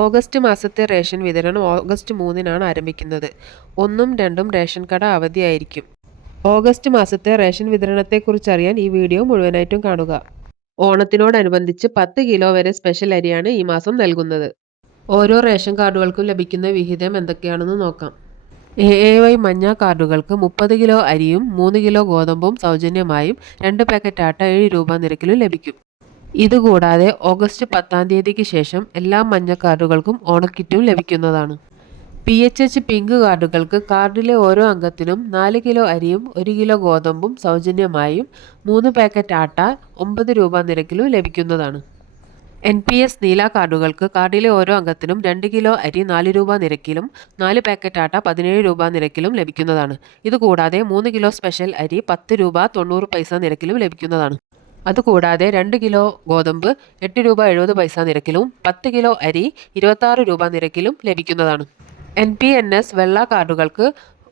August മാസത്തെ ration വിതരണം August 3-നാണ് ആരംഭിക്കുന്നത്. 1ഉം 2ഉം റേഷൻ കട അവധിയായിരിക്കും. ഓഗസ്റ്റ് മാസത്തെ റേഷൻ വിതരണത്തെക്കുറിച്ചറിയാൻ ഈ വീഡിയോ മുഴുവനായിട്ടും കാണുക. ഓണത്തിനോടനുബന്ധിച്ച് 10 കിലോ വരെ സ്പെഷ്യൽ അരിയാണ് ഈ മാസം നൽകുന്നത്. ഓരോ റേഷൻ കാർഡുകൾക്കും ലഭിക്കുന്ന വിഹിതം എന്തൊക്കെയാണെന്ന് നോക്കാം. AAY മഞ്ഞ കാർഡുകൾക്ക് 30 കിലോ അരിയും 3 കിലോ ഗോതമ്പും സൗജന്യമായും 2 പാക്കറ്റ് ആട്ട 7 രൂപ നിരക്കിലും ലഭിക്കും. ഇതുകൂടാതെ ഓഗസ്റ്റ് 10-ാം തീയതിക്ക് ശേഷം എല്ലാ മഞ്ഞ കാർഡുകൾക്കും ഓണക്കിറ്റും ലഭിക്കുന്നതാണ്. PHH പിങ്ക് കാർഡുകൾക്ക് കാർഡിലെ ഓരോ അംഗത്തിനും 4 കിലോ അരിയും 1 കിലോ ഗോതമ്പും സൗജന്യമായും 3 പാക്കറ്റ് ആട്ട 9 രൂപ നിരക്കിലും ലഭിക്കുന്നതാണ്. NPS നീല കാർഡുകൾക്ക് കാർഡിലെ ഓരോ അംഗത്തിനും 2 കിലോ അരി 4 രൂപ നിരക്കിലും 4 പാക്കറ്റ് ആട്ട 17 രൂപ നിരക്കിലും ലഭിക്കുന്നതാണ്. ഇതുകൂടാതെ 3 കിലോ സ്പെഷ്യൽ അരി 10 രൂപ 90 പൈസ നിരക്കിലും ലഭിക്കുന്നതാണ്. അതുകൂടാതെ 2 കിലോ ഗോതമ്പ് 8 രൂപ 70 പൈസ നിരക്കിലും 10 കിലോ അരി 26 രൂപ നിരക്കിലും ലഭിക്കുന്നതാണ്. NPNS വെള്ള കാർഡുകൾക്ക്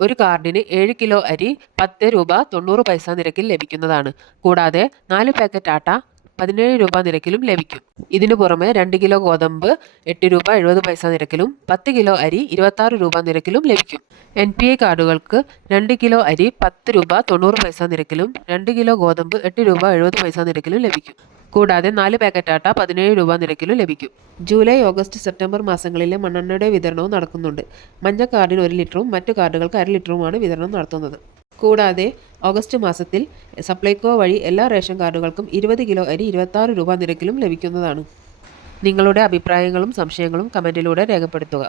ഒരു കാർഡിന് 7 കിലോ അരി 10 രൂപ 90 പൈസ നിരക്കിൽ ലഭിക്കുന്നതാണ്. കൂടാതെ 4 പാക്കറ്റ് ആട്ട 17 രൂപ നിരക്കിലും ലഭിക്കും. ഇതിനു പുറമെ 2 കിലോ ഗോതമ്പ് 8 രൂപ 70 പൈസ നിരക്കിലും 10 കിലോ അരി 26 രൂപ നിരക്കിലും ലഭിക്കും. NPI കാർഡുകൾക്ക് 2 കിലോ അരി 10 രൂപ 90 പൈസ നിരക്കിലും 2 കിലോ ഗോതമ്പ് 8 രൂപ 70 പൈസ നിരക്കിലും ലഭിക്കും. കൂടാതെ 4 പാക്കറ്റ് ആട്ട 17 രൂപ നിരക്കിലും ലഭിക്കും. ജൂലൈ, ഓഗസ്റ്റ്, സെപ്റ്റംബർ മാസങ്ങളിലെ മണ്ണെണ്ണയുടെ വിതരണവും നടക്കുന്നുണ്ട്. മഞ്ഞ കാർഡിന് 1 ലിറ്ററും മറ്റു കാർഡുകൾക്ക് 1/2 ലിറ്ററുമാണ് വിതരണം നടത്തുന്നത്. കൂടാതെ ഓഗസ്റ്റ് മാസത്തിൽ സപ്ലൈകോ വഴി എല്ലാ റേഷൻ കാർഡുകൾക്കും 20 കിലോ അരി 26 രൂപ നിരക്കിലും ലഭിക്കുന്നതാണ്. നിങ്ങളുടെ അഭിപ്രായങ്ങളും സംശയങ്ങളും കമൻറ്റിലൂടെ രേഖപ്പെടുത്തുക.